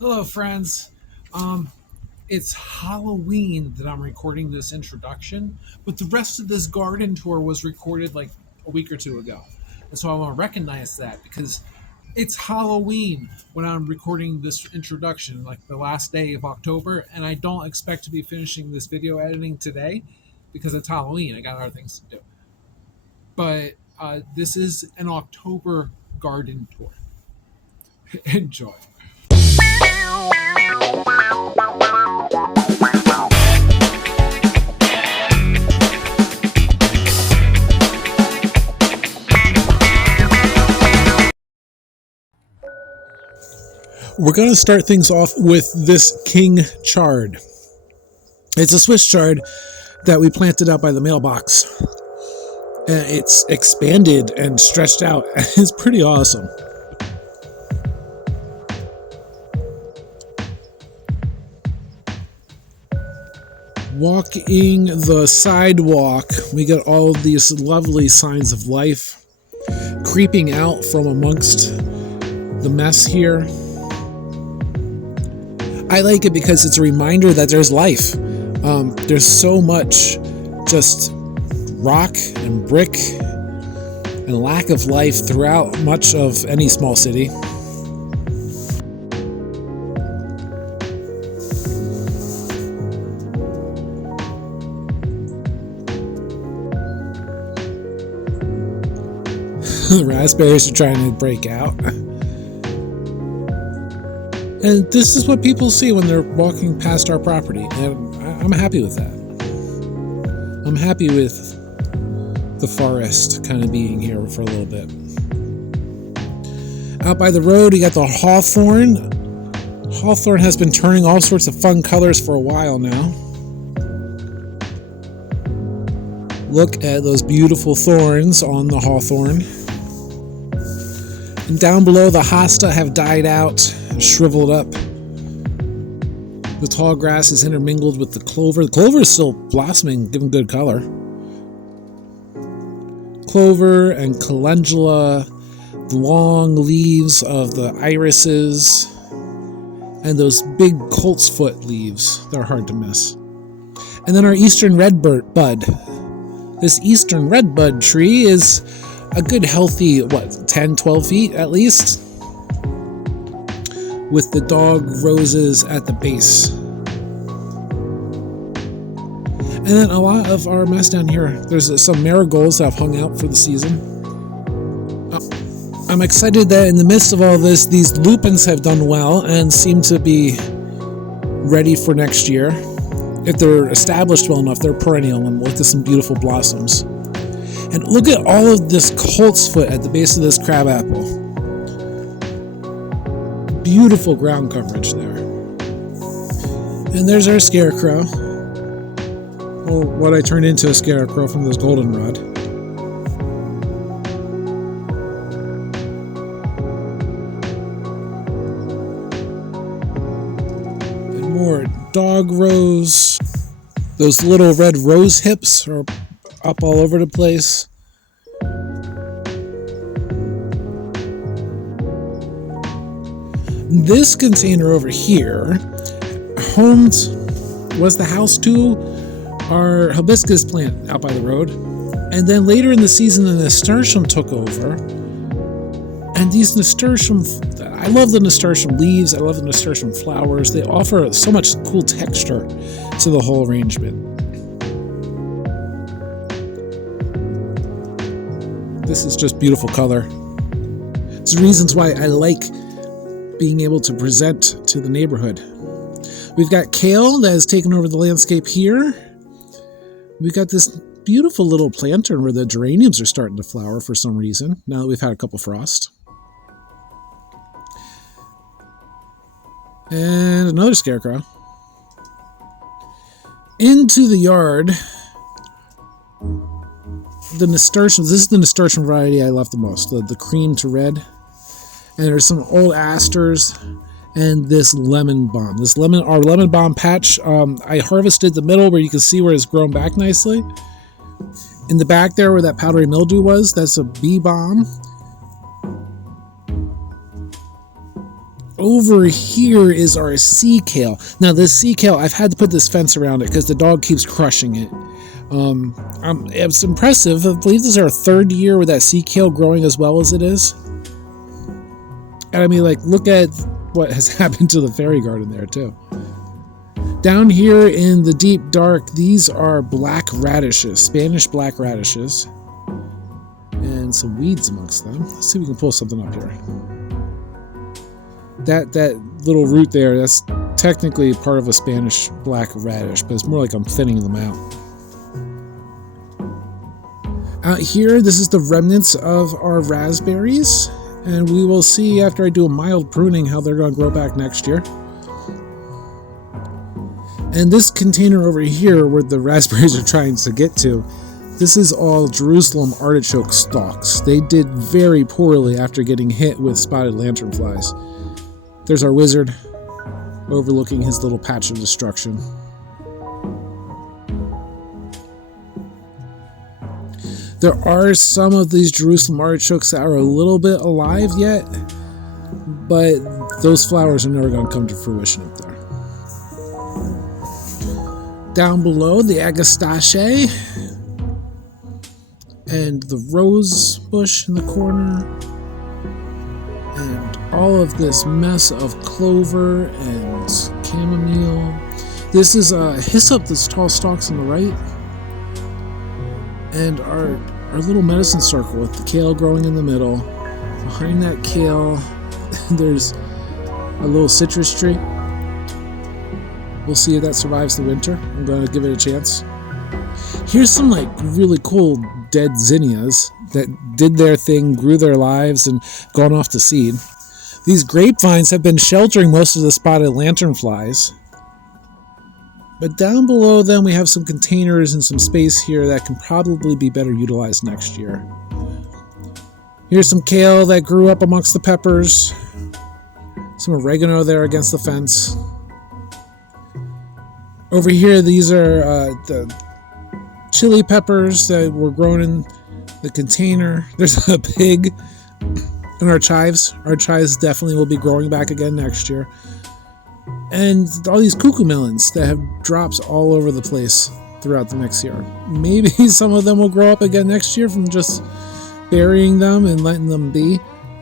Hello, friends. Um, it's Halloween that I'm recording this introduction, but the rest of this garden tour was recorded like a week or two ago. And so I want to recognize that because it's Halloween when I'm recording this introduction, like the last day of October, and I don't expect to be finishing this video editing today because it's Halloween. I got other things to do. But this is an October garden tour. Enjoy. We're going to start things off with this king chard. It's a Swiss chard that we planted out by the mailbox. And it's expanded and stretched out. It's pretty awesome. Walking the sidewalk, we get all of these lovely signs of life creeping out from amongst the mess here. I like it because it's a reminder that there's life. There's so much just rock and brick and lack of life throughout much of any small city. The raspberries are trying to break out. And this is what people see when they're walking past our property. And I'm happy with that. I'm happy with the forest kind of being here for a little bit. Out by the road, you got the hawthorn. Hawthorn has been turning all sorts of fun colors for a while now. Look at those beautiful thorns on the hawthorn. And down below, the hosta have died out, shriveled up. The tall grass is intermingled with the clover. The clover is still blossoming, giving good color. Clover and calendula, the long leaves of the irises, and those big colt's foot leaves. They're hard to miss. And then our eastern redbud. This eastern redbud tree is a good healthy, 10, 12 feet at least, with the dog roses at the base. And then a lot of our mess down here. There's some marigolds that have hung out for the season. I'm excited that in the midst of all this, these lupins have done well and seem to be ready for next year. If they're established well enough, they're perennial and with some beautiful blossoms. And look at all of this colt's foot at the base of this crabapple. Beautiful ground coverage there. And there's our scarecrow. Or what I turned into a scarecrow from this goldenrod. And more dog rose. Those little red rose hips are up all over the place. This container over here was the house to our hibiscus plant out by the road. And then later in the season, the nasturtium took over. And these nasturtium, I love the nasturtium leaves, I love the nasturtium flowers. They offer so much cool texture to the whole arrangement. This is just beautiful color. It's the reasons why I like being able to present to the neighborhood. We've got kale that has taken over the landscape here. We've got this beautiful little planter where the geraniums are starting to flower for some reason, now that we've had a couple frosts. And another scarecrow. Into the yard, the nasturtium. This is the nasturtium variety I love the most, the cream to red. And there's some old asters and this lemon balm. Our lemon balm patch, I harvested the middle where you can see where it's grown back nicely. In the back there where that powdery mildew was, that's a bee balm. over here is our sea kale. Now this sea kale, I've had to put this fence around it because the dog keeps crushing it. It's impressive. I believe this is our 3rd year with that sea kale growing as well as it is. And I mean, like, look at what has happened to the fairy garden there too. Down here in the deep dark, these are black radishes, Spanish black radishes, and some weeds amongst them. Let's see if we can pull something up here. That little root there, that's technically part of a Spanish black radish, but it's more like I'm thinning them out. Out here, this is the remnants of our raspberries, and we will see after I do a mild pruning how they're going to grow back next year. And this container over here where the raspberries are trying to get to, this is all Jerusalem artichoke stalks. They did very poorly after getting hit with spotted lanternflies. There's our wizard overlooking his little patch of destruction. There are some of these Jerusalem artichokes that are a little bit alive yet, but those flowers are never going to come to fruition up there. Down below, the agastache and the rose bush in the corner, and all of this mess of clover and chamomile. This is hyssop, this tall stalks on the right, and our little medicine circle with the kale growing in the middle. Behind that kale, there's a little citrus tree. We'll see if that survives the winter. I'm going to give it a chance. Here's some like really cool dead zinnias that did their thing, grew their lives, and gone off to seed. These grapevines have been sheltering most of the spotted lanternflies. But down below them, we have some containers and some space here that can probably be better utilized next year. Here's some kale that grew up amongst the peppers. Some oregano there against the fence. Over here, these are the chili peppers that were grown in the container. There's a pig and our chives. Our chives definitely will be growing back again next year. And all these cuckoo melons that have drops all over the place throughout the mix here. Maybe some of them will grow up again next year from just burying them and letting them be.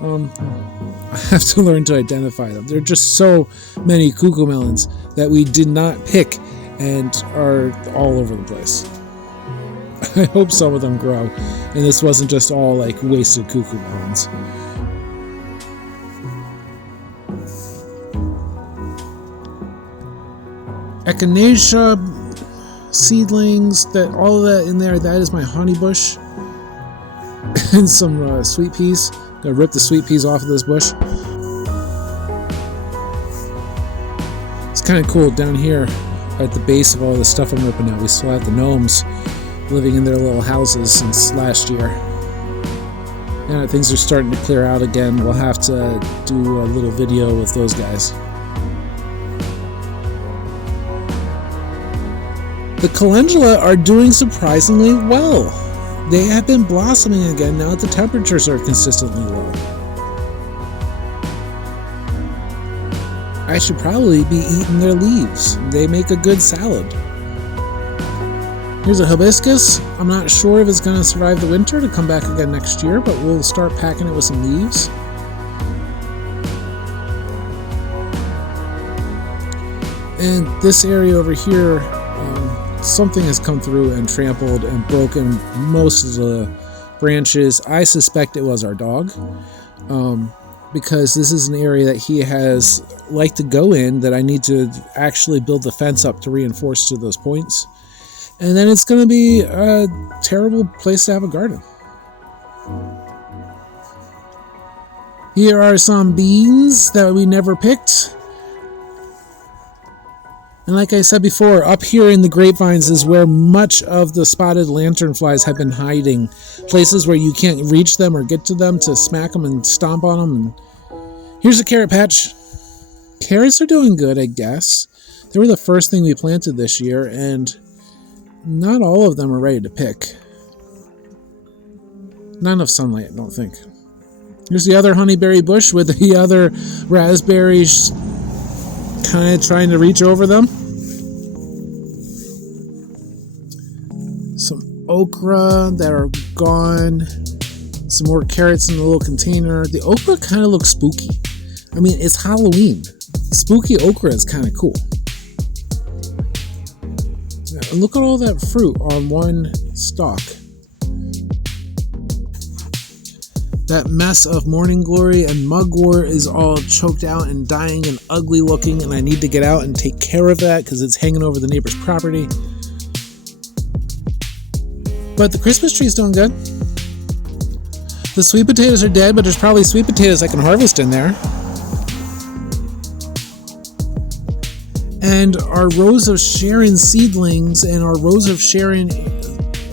I have to learn to identify them. There are just so many cuckoo melons that we did not pick and are all over the place. I hope some of them grow and this wasn't just all like wasted cuckoo melons. Echinacea seedlings, that all of that in there, that is my honey bush. And some sweet peas. Gonna rip the sweet peas off of this bush. It's kind of cool down here at the base of all the stuff I'm ripping out. We still have the gnomes living in their little houses since last year. And things are starting to clear out again. We'll have to do a little video with those guys. The calendula are doing surprisingly well. They have been blossoming again now that the temperatures are consistently low. I should probably be eating their leaves. They make a good salad. Here's a hibiscus. I'm not sure if it's going to survive the winter to come back again next year, but we'll start packing it with some leaves. And this area over here, something has come through and trampled and broken most of the branches. I suspect it was our dog, because this is an area that he has liked to go in that I need to actually build the fence up to reinforce to those points. And then it's going to be a terrible place to have a garden. Here are some beans that we never picked. And like I said before, up here in the grapevines is where much of the spotted lanternflies have been hiding. Places where you can't reach them or get to them to smack them and stomp on them. And here's a carrot patch. Carrots are doing good, I guess. They were the first thing we planted this year, and not all of them are ready to pick. Not enough sunlight, I don't think. Here's the other honeyberry bush with the other raspberries kind of trying to reach over them. Some okra that are gone. Some more carrots in the little container. The okra kind of looks spooky. I mean, it's Halloween. Spooky okra is kind of cool. And look at all that fruit on one stalk. That mess of morning glory and mugwort is all choked out and dying and ugly looking, and I need to get out and take care of that because it's hanging over the neighbor's property. But the Christmas tree's doing good. The sweet potatoes are dead, but there's probably sweet potatoes I can harvest in there. And our Rose of Sharon seedlings and our Rose of Sharon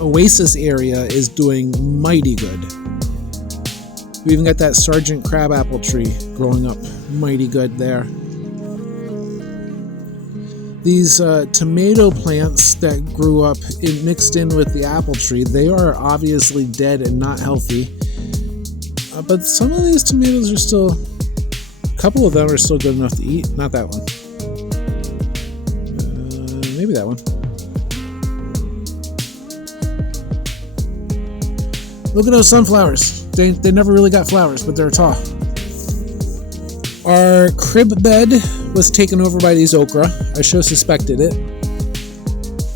oasis area is doing mighty good. We even got that Sergeant Crabapple tree growing up mighty good there. These tomato plants that grew up mixed in with the apple tree, they are obviously dead and not healthy. But some of these tomatoes are still, a couple of them are still good enough to eat. Not that one. Maybe that one. Look at those sunflowers. They never really got flowers, but they're tall. Our crib bed was taken over by these okra. I should have suspected it.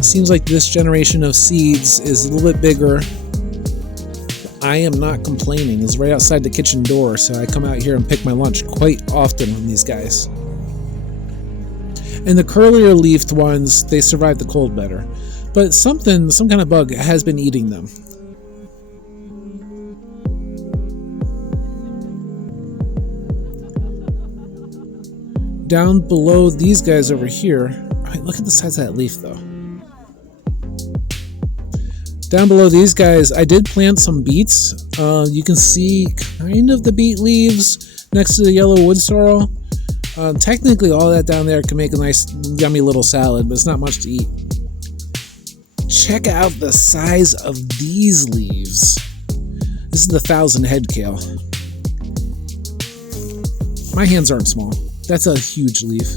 Seems like this generation of seeds is a little bit bigger. I am not complaining. It's right outside the kitchen door, so I come out here and pick my lunch quite often from these guys. And the curlier leafed ones, they survive the cold better. But some kind of bug has been eating them. Down below these guys over here, look at the size of that leaf though. Down below these guys, I did plant some beets. You can see kind of the beet leaves next to the yellow wood sorrel. Technically, all that down there can make a nice, yummy little salad, but it's not much to eat. Check out the size of these leaves. This is the 1,000-head kale. My hands aren't small. That's a huge leaf.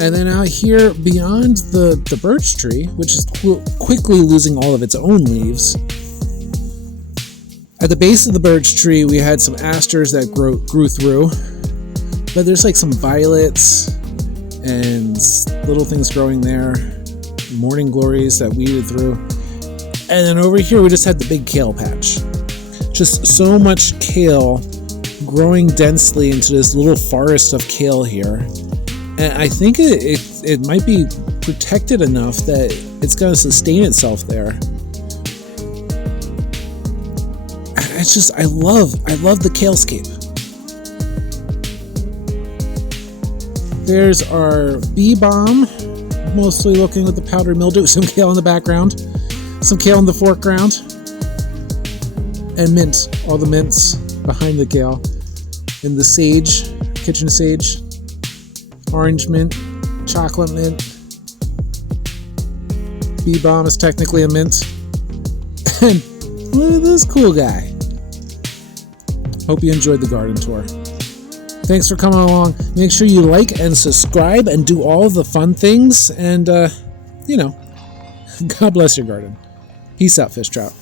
And then out here, beyond the birch tree, which is quickly losing all of its own leaves, at the base of the birch tree, we had some asters that grew through. But there's like some violets and little things growing there. Morning glories that weeded through. And then over here we just had the big kale patch. Just so much kale growing densely into this little forest of kale here. And I think it might be protected enough that it's going to sustain itself there. It's just, I love the kalescape. There's our bee balm, mostly looking with the powdered mildew, some kale in the background, some kale in the foreground, and mint, all the mints behind the kale, and the sage, kitchen sage, orange mint, chocolate mint, bee balm is technically a mint, and look at this cool guy. Hope you enjoyed the garden tour. Thanks for coming along. Make sure you like and subscribe and do all the fun things. And, God bless your garden. Peace out, fish trout.